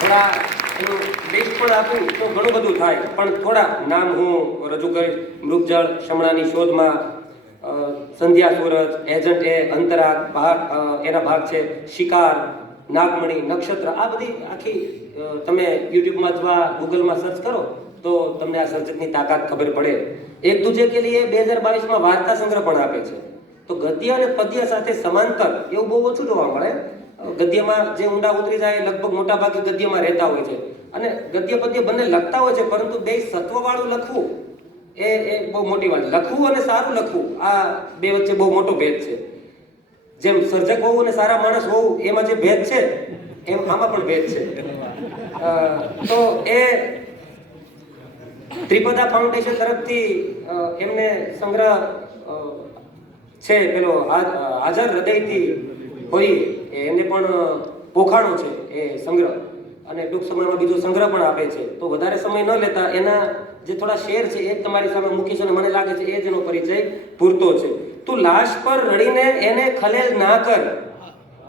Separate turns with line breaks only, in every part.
થોડા એનું લિસ્ટ પણ આપું તો ઘણું બધું થાય. પણ થોડા નામ હું રજૂ કરીશ. મૃગજળ, શમણાની શોધમાં સંધ્યા સૂરજ એજન્ટ એ અંતરાગ, ભાગ એના ભાગ છે, શિકાર, નાગમણી, નક્ષત્ર. આ બધી આખી તમે યુટ્યુબમાં અથવા ગૂગલમાં સર્ચ કરો તો તમને આ સર્જકની તાકાત ખબર પડે. એક દૂજે કે લીએ બે હજાર બાવીસમાં વાર્તા સંગ્રહ પણ આપે છે. તો ગદ્ય અને પદ્ય સાથે સમાંતર એવું બહુ ઓછું જોવા મળે. ગદ્યમાં જે ઊંડા ઉતરી જાય લગભગ મોટા ભાગે ગદ્યમાં રહેતા હોય છે. અને ગદ્ય પદ્ય બંને લખતા હોય છે, પરંતુ બે સત્વવાળું લખવું એ એ બહુ મોટી વાત લખવું અને સારું લખવું, આ બે વચ્ચે બહુ મોટો ભેદ છે. જેમ સર્જક હોવું અને સારા માણસ હોવું, એમાં જે ભેદ છે, એમ આમાં પણ ભેદ છે. તો એ ત્રિપદા ફાઉન્ડેશન તરફથી એમને સંગ્રહ છે, પેલો હાજર હૃદયથી હોય એ એમને પણ પોખાણો છે એ સંગ્રહ. અને ટૂંક સમયમાં બીજો સંગ્રહ પણ આપે છે. તો વધારે સમય ન લેતા એના જે થોડા શેર છે એ તમારી સામે મૂકીશ અને મને લાગે છે એ જ એનો પરિચય પૂરતો છે. તું લાશ પર રડીને એને ખલેલ ના કર.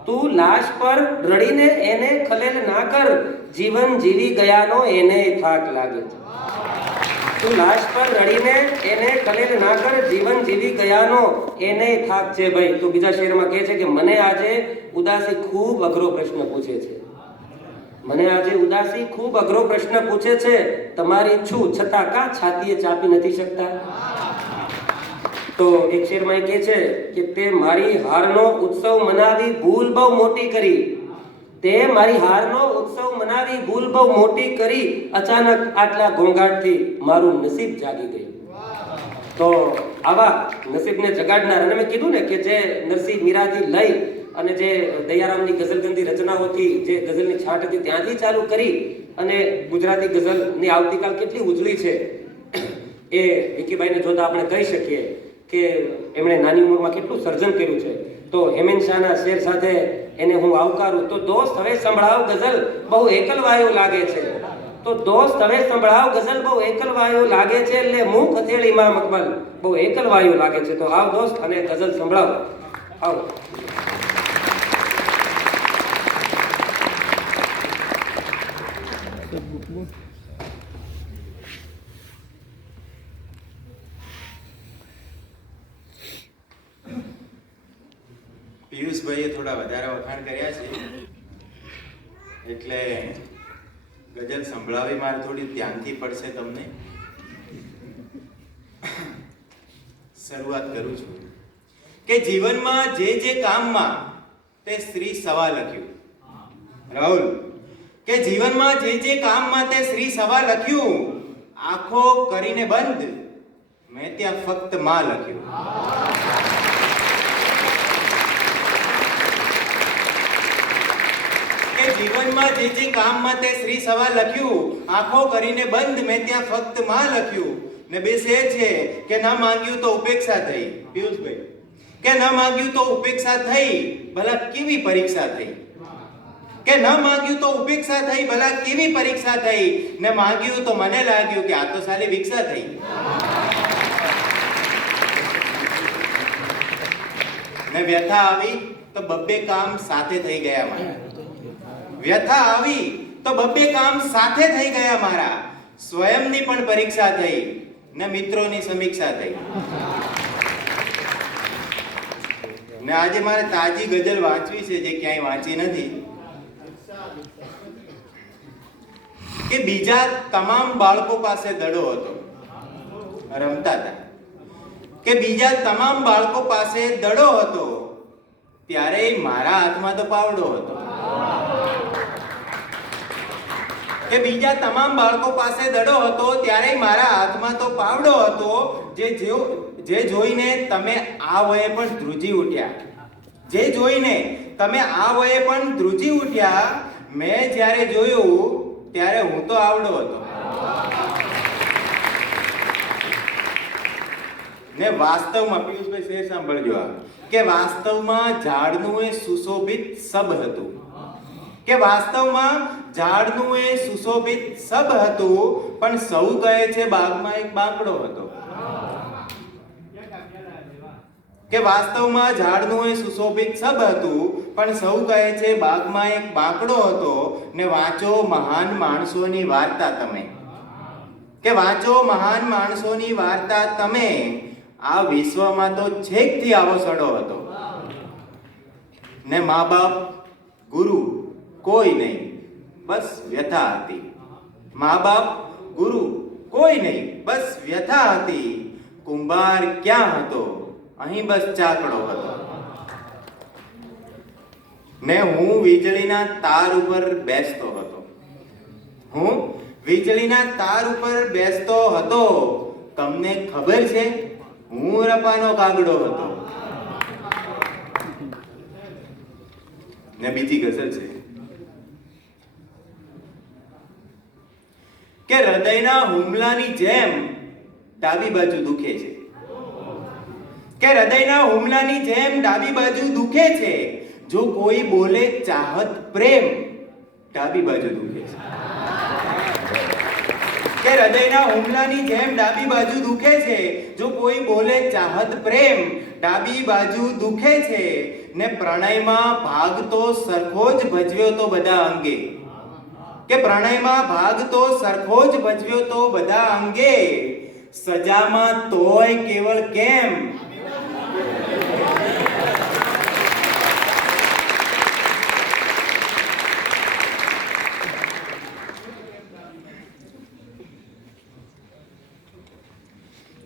તું લાશ પર રડીને એને ખલેલ ના કર. જીવન જીવી ગયાનો એને થાક લાગે છે. તું લાશ પર રડીને એને કલેલ ના કર, જીવન જીવી ગયાનો એને થાક છે ભાઈ. તો બીજા શેરમાં કહે છે કે મને આજે ઉદાસી ખૂબ અઘરો પ્રશ્ન પૂછે છે. મને આજે ઉદાસી ખૂબ અઘરો પ્રશ્ન પૂછે છે. તમારી છું છતાં કા છાતીએ ચાપી નથી શકતા? તો એક શેરમાં એ કહે છે કે તે મારી હારનો ઉત્સવ મનાવી ભૂલ બહુ મોટી કરી. તે મારી હારનો ઉત્સવ મનાવી ભૂલ બહુ મોટી કરી અચાનક આટલા ઘોંઘાટથી મારું નસીબ જાગી ગયું. તો આવા નસીબને જગાડનાર, અને મેં કીધું ને કે જે નરસિંહ મીરાથી લઈ અને જે દયારામની ગઝલગંધી રચનાઓથી જે ગઝલની છાટ હતી ત્યાંથી ચાલુ કરી અને ગુજરાતી ગઝલની આવતીકાલ કેટલી ઉજળી છે એ વિકીભાઈને જોતા આપણે કહી શકીએ કે એમણે નાની ઉંમરમાં કેટલું સર્જન કર્યું છે. તો હેમેન શાહના શેર સાથે એને હું આવકારું. તો દોસ્ત, હવે સંભળાવ ગઝલ બહુ એકલવાયો લાગે છે. તો દોસ્ત, હવે સંભળાવ ગઝલ બહુ એકલવાયો લાગે છે એટલે મુખ હથેળીમાં મકબલ બહુ એકલવાયો લાગે છે. તો આવ દોસ્ત, અને ગઝલ સંભળાવ. આવો.
પિયુષભાઈએ થોડા વધારે વખાણ કર્યા છે. એટલે ગઝલ સંભળાવી મારે થોડી ધ્યાનથી પડશે તમને. શરૂઆત કરું છું. કે જીવનમાં જે જે કામમાં તે શ્રી સવા લખ્યું. રાહુલ, કે જીવનમાં જે જે કામમાં તે શ્રી સવા લખ્યું, આંખો કરીને બંધ, મેં ત્યાં ફક્તમાં લખ્યું. કે જીવનમાં જે જે કામમાં તે શ્રી સવા લખ્યું, આંખો કરીને બંધ મેં ત્યાં ફક્તમાં લખ્યું. ને બે છે, કે ના માંગ્યું તો ઉપેક્ષા થઈ. પિયુષભાઈ, કે ના માંગ્યું તો ઉપેક્ષા થઈ, ભલા કેવી પરીક્ષા થઈ? કે ન માંગ્યું તો ઉપેક્ષા થઈ, ભલા કેવી પરીક્ષા થઈ? ને માંગ્યું તો મને લાગ્યું કે આ તો સાલી વિક્ષા થઈ. ને વ્યથા આવી તો બબ્બે કામ સાથે થઈ ગયા મારા. વ્યથા આવી, તો બબ્બે કામ સાથે થઈ ગયા મારા. સ્વયંની પણ પરીક્ષા થઈ, ને મિત્રોની સમીક્ષા થઈ. ને આજે મારે તાજી ગઝલ વાંચવી છે, જે ક્યાંય વાંચી નથી. કે બીજા તમામ બાળકો પાસે દડો હતો. રમતા હતા. કે બીજા તમામ બાળકો પાસે દડો હતો, ત્યારે મારા હાથમાં તો પાવડો હતો. કે બીજા તમામ બાળકો પાસે દડો હતો ત્યારે મારા હાથમાં તો પાવડો હતો. જે જો- જોઈને તમે આ વયે પણ ધ્રુજી ઉઠ્યા. જે જોઈને તમે આ વયે પણ ધ્રુજી ઉઠ્યા, મેં જ્યારે જોયું, ત્યારે હું તો આવડો હતો. ને વાસ્તવમાં, પિયુષભાઈ, શેર સાંભળજો આ. કે વાસ્તવમાં ઝાડનું એ સુશોભિત સબ હતું. કે વાસ્તવમાં ઝાડનું એ સુશોભિત સબ હતું, પણ સૌ કહે છે બાગમાં એક બાંકડો હતો. કે વાસ્તવમાં ઝાડનું એ સુશોભિત સબ હતું, પણ સૌ કહે છે બાગમાં એક બાંકડો હતો. ને વાંચો મહાન માણસોની વાર્તા તમે. કે વાંચો મહાન માણસોની વાર્તા તમે, આ વિશ્વમાં તો છેકથી આવો સડો હતો. ને મા બાપ ગુરુ કોઈ નહીં, બસ વ્યથા હતી. મા બાપ ગુરુ, કોઈ નહીં, બસ વ્યથા હતી. કુંભાર ક્યાં હતો? અહીં બસ ચાકડો હતો. ને હું વીજળીના તાર ઉપર બેસતો હતો. હું વીજળીના તાર ઉપર બેસતો હતો. તમને ખબર છે, હું રપાનો કાગડો હતો. ને બીજી ગઝલ છે. કે હૃદયના હુમલાની જેમ ડાબી બાજુ દુખે છે. કે હૃદયના હુમલાની જેમ ડાબી બાજુ દુખે છે. જો કોઈ બોલે ચાહત પ્રેમ, ડાબી બાજુ દુખે છે. કે હૃદયના હુમલાની જેમ ડાબી બાજુ દુખે છે. જો કોઈ બોલે ચાહત પ્રેમ, ડાબી બાજુ દુખે છે. ને પ્રણયમાં ભાગ તો સરખો જ ભજવ્યો તો બધા અંગે. કે પ્રણયમાં ભાગ તો સરખો જ ભજવ્યો તો બધા અંગે. સજામાં તોય કેવળ કેમ?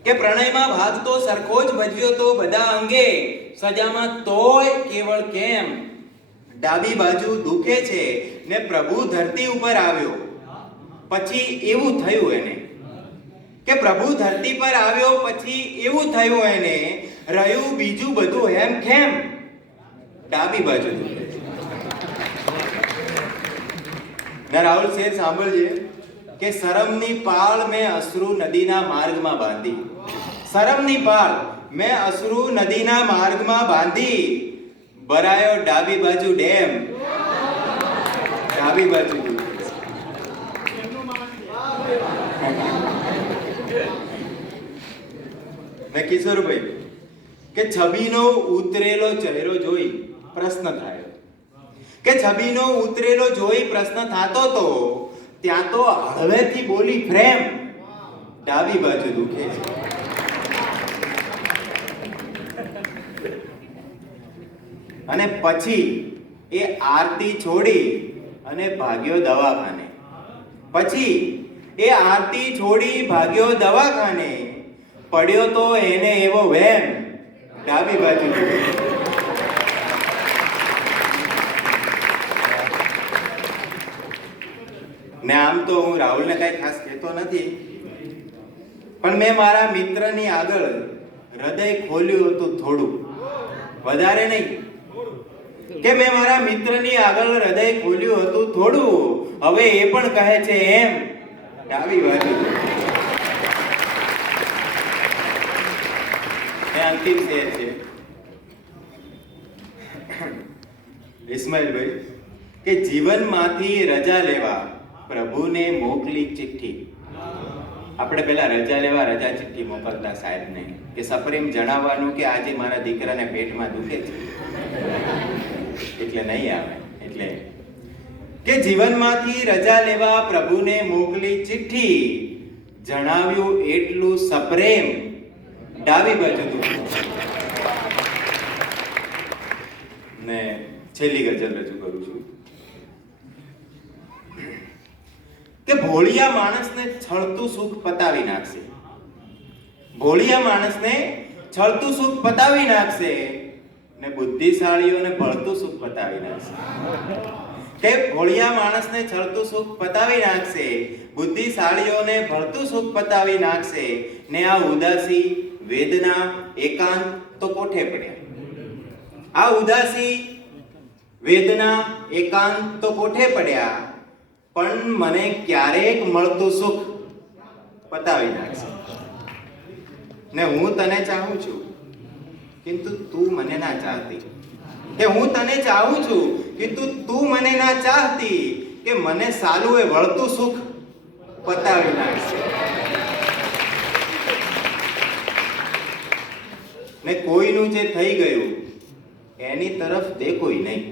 કે પ્રણયમાં ભાગ તો સરખો જ ભજવ્યો તો બધા અંગે. સજામાં તોય કેવળ કેમ? ડાબી બાજુ દુખે છે ને પ્રભુ ધરતી ઉપર આવ્યો. પછી એવું થયું એને. કે પ્રભુ ધરતી પર આવ્યો, પછી એવું થયું એને, રહ્યું બીજું બધું હેમ ખેમ ડાબી બાજુ ના, રાહુલ શેર સાંભળજે કે શરમની પાળ મેં અશ્રુ નદીના માર્ગમાં બાંધી. શરમની પાળ મેં અશ્રુ નદીના માર્ગમાં બાંધી. ભરાયો ડાબી બાજુ ડેમ. ડાબી બાજુ. ને કિશોરભાઈ, કે છબીનો ઉતરેલો ચહેરો જોઈ પ્રશ્ન થાય. કે છબીનો ઉતરેલો જોઈ પ્રશ્ન થાતો તો ત્યાં તો હળવેથી બોલી પ્રેમ. ડાબી બાજુ દુખે છે. અને પછી એ આરતી છોડી અને ભાગ્યો દવાખાને. પછી એ આરતી છોડી ભાગ્યો દવાખાને. પડ્યો તો એને એવો વેમ. ડાબી બાજુ. ને આમ તો હું રાહુલને કઈ ખાસ કહેતો નથી. પણ મેં મારા મિત્રની આગળ હૃદય ખોલ્યું હતું થોડું. વધારે નહીં. કે મેં મારા મિત્રની આગળ હૃદય ખોલ્યું હતું થોડું. હવે એ પણ કહે છે એમ. ડાબી બાજુ એ અંતિમ શેર છે. ઇસ્માઇલભાઈ, કે જીવનમાંથી રજા લેવા પ્રભુને મોકલી ચિઠ્ઠી. આપણે પહેલા રજા લેવા, રજા ચિઠ્ઠી મોકલતા સાહેબને. કે સપ્રેમ જણાવવાનું કે આજે મારા દીકરાને પેટમાં દુખે છે. એટલે નહીં આવે, એટલે. કે જીવનમાંથી રજા લેવા પ્રભુને મોકલી ચિઠ્ઠી, જણાવ્યું એટલું સપ્રેમ. ડાબી બાજુ ને છેલ્લી ગઝલ રજૂ કરું છું. કે ભોળિયા માણસને છળતું સુખ પતાવી નાખશે. ભોળિયા માણસને છળતું સુખ પતાવી નાખશે. ને બુદ્ધિશાળીઓને ભળતું સુખ પતાવી નાખશે. કે ભોળિયા માણસને છળતું સુખ પતાવી નાખશે, બુદ્ધિશાળીઓને ભળતું સુખ પતાવી નાખશે, ને આ ઉદાસી, વેદના, એકાંત તો કોઠે પડ્યા? આ ઉદાસી, વેદના, એકાંત તો કોઠે પડ્યા? પણ મને ક્યારેક મળતું સુખ પતાવી નાખશે. ને હું તને ચાહું છું કિંતુ તું મને ના ચાહતી. કે હું તને ચાહું છું, કિંતુ તું મને ના ચાહતી, કે મને સારું એ વળતું સુખ પતાવી નાખશે. ને કોઈનું જે થઈ ગયું, એની તરફ દેખોય નહીં.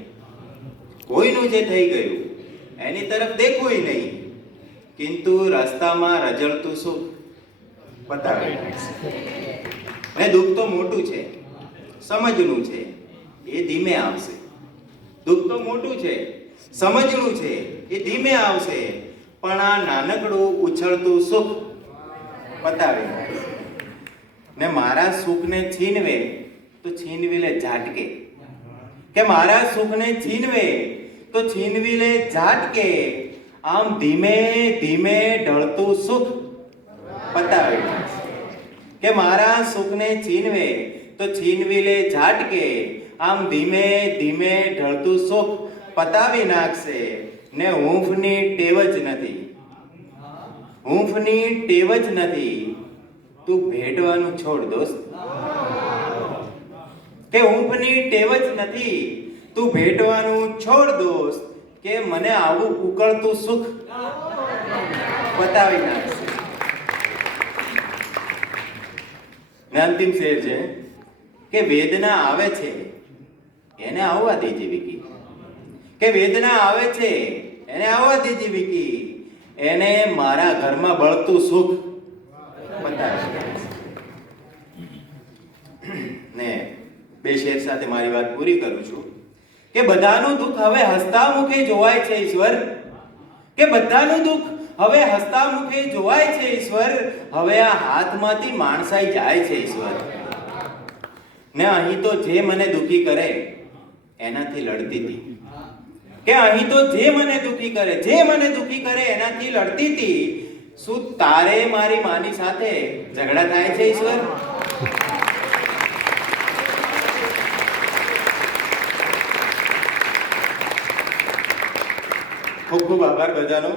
કોઈનું જે થઈ ગયું, એની તરફ દેખોય નહીં. કિંતુ રસ્તામાં રજળતું સુખ પતાવી નાખશે. ને દુઃખ તો મોટું છે. સમજનું છે. એ ધીમે આવશે. દુઃખ તો મોટું છે. સમજનું છે. એ ધીમે આવશે. પણ આ નાનકડું ઉછળતું સુખ નાખશે. ને મારા સુખને છીનવે તો છીનવી લે ઝાટકે. કે મારા સુખને છીનવે તો છીનવી લે ઝાટકે. આમ ધીમે ધીમે ઢળતું સુખ પતાવે. કે મારા સુખને છીનવે તો છીનવીલે ઝાટકે, આમ ધીમે ધીમે ઢળતું સુખ પતાવી નાખશે. ને હૂંફની ટેવ જ નથી. હૂંફની ટેવ જ નથી. તું ભેટવાનું છોડ દોસ્ત. કે હૂંફની ટેવ જ નથી. તું ભેટવાનું છોડ દોસ્ત કે મને આવું ઉકળતું સુખ બતાવી નાખશે. ને અંતિમ શેર છે. કે વેદના આવે છે, એને આવવા દેજે વિકી. કે વેદના આવે છે, એને આવવા દેજે વિકી. એને મારા ઘરમાં બળતું સુખ ને બે શેર સાથે મારી વાત પૂરી કરું છું. કે બધાનું દુઃખ હવે હસતા મુખે જોવાય છે ઈશ્વર. કે બધાનું દુઃખ હવે હસતા મુખે જોવાય છે ઈશ્વર. હવે આ હાથમાંથી માણસાઈ જાય છે ઈશ્વર. ને અહીં તો જે મને દુખી કરે, એનાથી લડતી હતી. કે અહીં તો જે મને દુખી કરે, જે મને દુખી કરે, એનાથી લડતી હતી. શું તારે મારી માની સાથે ઝઘડા થાય છે, ઈશ્વર? ખૂબ ખૂબ આભાર બધાનો